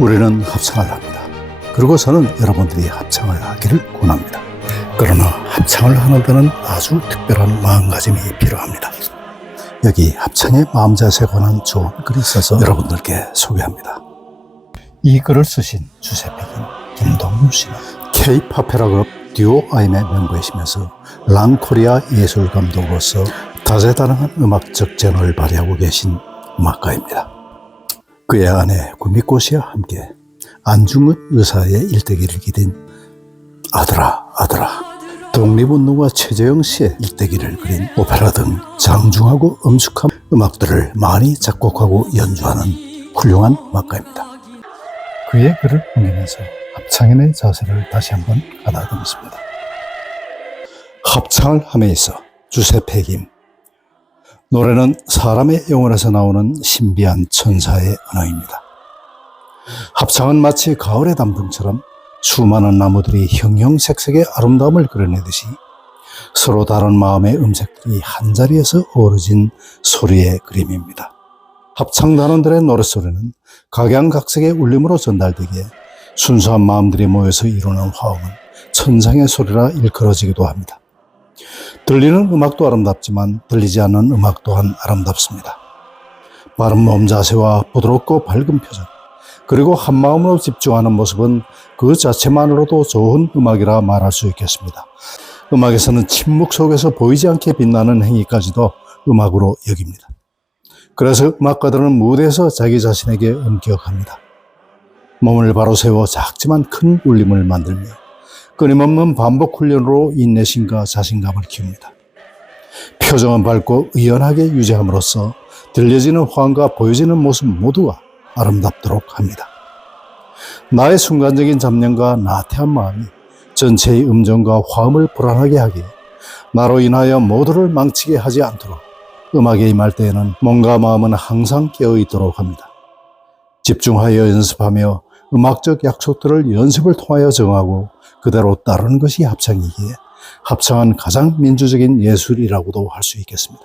우리는 합창을 합니다. 그리고 저는 여러분들이 합창을 하기를 권합니다. 그러나 합창을 하는 데는 아주 특별한 마음가짐이 필요합니다. 여기 합창의 마음 자세에 관한 좋은 글이 있어서 여러분들께 소개합니다. 이 글을 쓰신 주세백인 김동률 씨는 K-팝페라 그룹 듀오 아임의 멤버이시면서 랑코리아 예술 감독으로서 다재다능한 음악적 재능을 발휘하고 계신 음악가입니다. 그의 아내 구미코 씨와 함께 안중근 의사의 일대기를 기린 아들아 아들아 독립운동가 최재형 씨의 일대기를 그린 오페라 등 장중하고 엄숙한 음악들을 많이 작곡하고 연주하는 훌륭한 음악가입니다. 그의 글을 옮기면서 합창인의 자세를 다시 한번 가다듬습니다. 합창을 함에 있어 주세페 김 노래는 사람의 영혼에서 나오는 신비한 천사의 언어입니다. 합창은 마치 가을의 담풍처럼 수많은 나무들이 형형색색의 아름다움을 그려내듯이 서로 다른 마음의 음색들이 한자리에서 어우러진 소리의 그림입니다. 합창단원들의 노랫소리는 각양각색의 울림으로 전달되기에 순수한 마음들이 모여서 이루는 화음은 천상의 소리라 일컬어지기도 합니다. 들리는 음악도 아름답지만 들리지 않는 음악 또한 아름답습니다. 바른 몸 자세와 부드럽고 밝은 표정, 그리고 한마음으로 집중하는 모습은 그 자체만으로도 좋은 음악이라 말할 수 있겠습니다. 음악에서는 침묵 속에서 보이지 않게 빛나는 행위까지도 음악으로 여깁니다. 그래서 음악가들은 무대에서 자기 자신에게 엄격합니다. 몸을 바로 세워 작지만 큰 울림을 만들며 끊임없는 반복 훈련으로 인내심과 자신감을 키웁니다. 표정은 밝고 의연하게 유지함으로써 들려지는 화음과 보여지는 모습 모두가 아름답도록 합니다. 나의 순간적인 잡념과 나태한 마음이 전체의 음정과 화음을 불안하게 하기에 나로 인하여 모두를 망치게 하지 않도록 음악에 임할 때에는 몸과 마음은 항상 깨어 있도록 합니다. 집중하여 연습하며 음악적 약속들을 연습을 통하여 정하고 그대로 따르는 것이 합창이기에 합창은 가장 민주적인 예술이라고도 할 수 있겠습니다.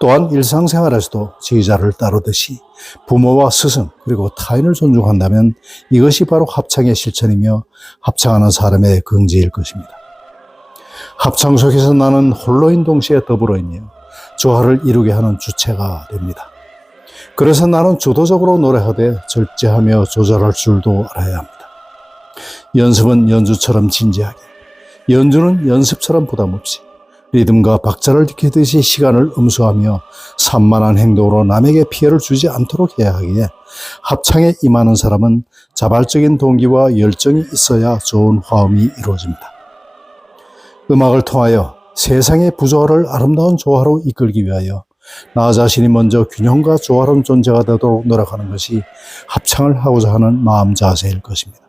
또한 일상생활에서도 지휘자를 따르듯이 부모와 스승 그리고 타인을 존중한다면 이것이 바로 합창의 실천이며 합창하는 사람의 긍지일 것입니다. 합창 속에서 나는 홀로인 동시에 더불어이며 조화를 이루게 하는 주체가 됩니다. 그래서 나는 주도적으로 노래하되 절제하며 조절할 줄도 알아야 합니다. 연습은 연주처럼 진지하게, 연주는 연습처럼 부담 없이, 리듬과 박자를 지키듯이 시간을 음수하며 산만한 행동으로 남에게 피해를 주지 않도록 해야 하기에 합창에 임하는 사람은 자발적인 동기와 열정이 있어야 좋은 화음이 이루어집니다. 음악을 통하여 세상의 부조화를 아름다운 조화로 이끌기 위하여 나 자신이 먼저 균형과 조화로운 존재가 되도록 노력하는 것이 합창을 하고자 하는 마음 자세일 것입니다.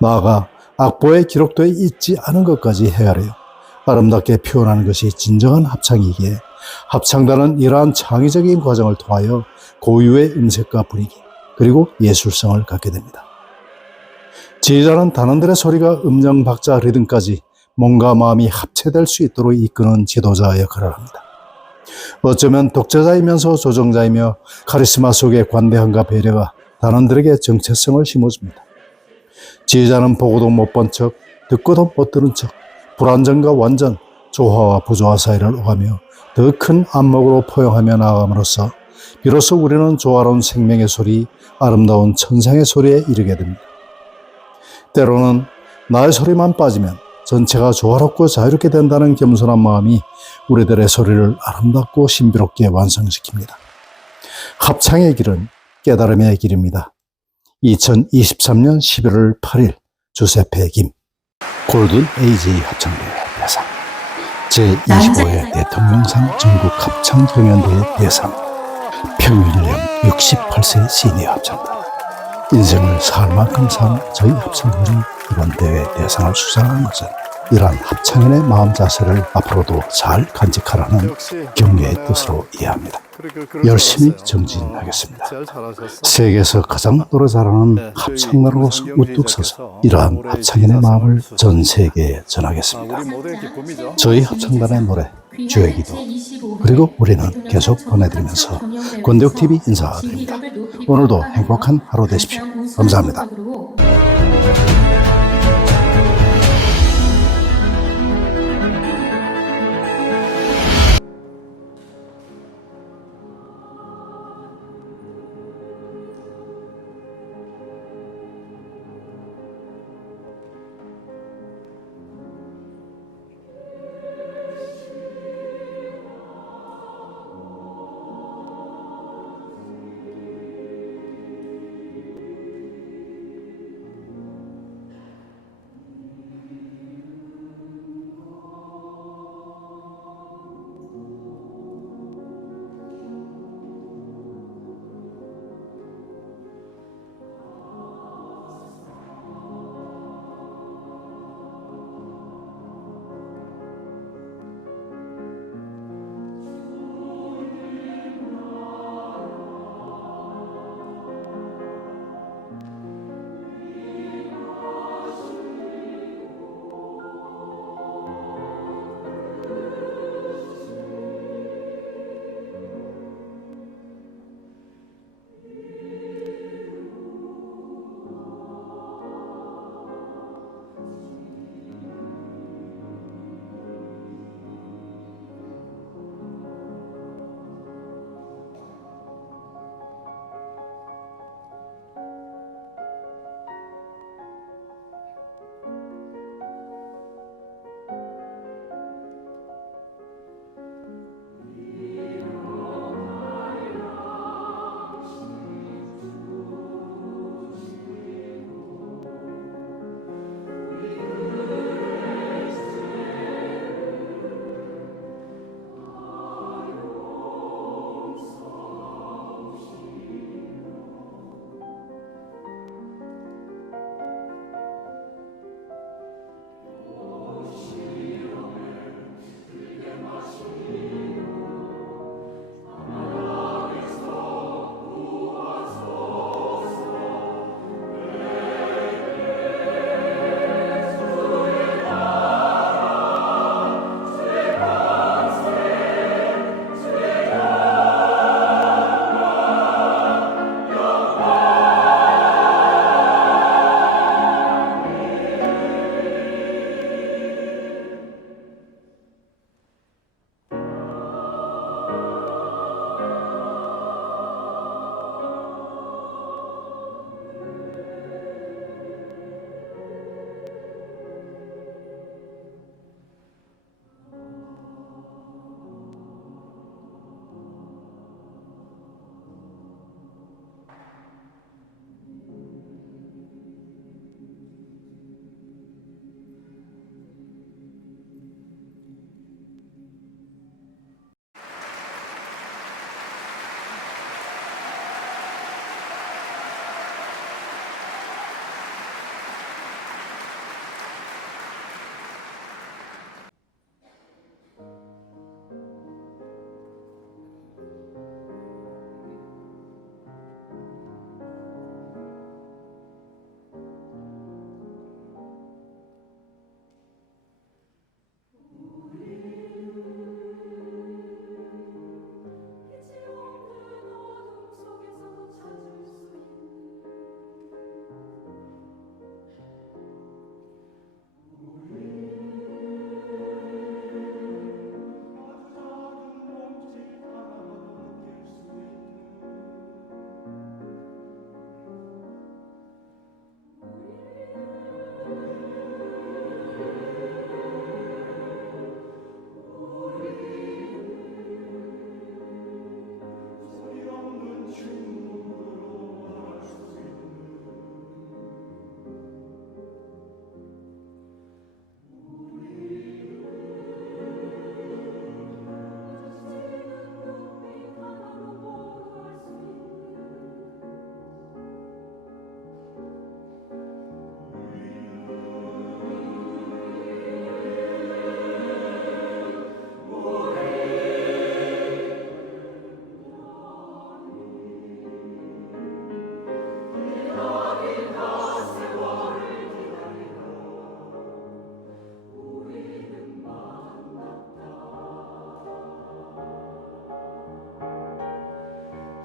나아가 악보에 기록되어 있지 않은 것까지 헤아려 아름답게 표현하는 것이 진정한 합창이기에 합창단은 이러한 창의적인 과정을 통하여 고유의 음색과 분위기 그리고 예술성을 갖게 됩니다. 지휘자는 단원들의 소리가 음정, 박자, 리듬까지 몸과 마음이 합체될 수 있도록 이끄는 지도자 역할을 합니다. 어쩌면 독자자이면서 조정자이며 카리스마 속의 관대함과 배려가 단원들에게 정체성을 심어줍니다. 지휘자는 보고도 못 본 척, 듣고도 못 들은 척, 불완전과 완전, 조화와 부조화 사이를 오가며 더 큰 안목으로 포용하며 나아감으로써 비로소 우리는 조화로운 생명의 소리, 아름다운 천상의 소리에 이르게 됩니다. 때로는 나의 소리만 빠지면 전체가 조화롭고 자유롭게 된다는 겸손한 마음이 우리들의 소리를 아름답고 신비롭게 완성시킵니다. 합창의 길은 깨달음의 길입니다. 2023년 11월 8일 주세페 김. 골든 에이지 합창대회 대상. 제25회 대통령상 전국 합창 경연대회 대상. 평균연령 68세 시니어 합창단 인생을 살 만큼 산 저희 합창단이 이번 대회 대상을 수상한 것은 이러한 합창인의 마음 자세를 앞으로도 잘 간직하라는 격려의 뜻으로 이해합니다. 열심히 정진하겠습니다. 세계에서 가장 노래 잘하는 합창가로서 우뚝 서서 이러한 합창인의 마음을 전 세계에 전하겠습니다. 저희 합창단의 노래 주의 기도 그리고 우리는 계속 보내드리면서 권대욱TV 인사드립니다. 오늘도 행복한 하루 되십시오. 감사합니다.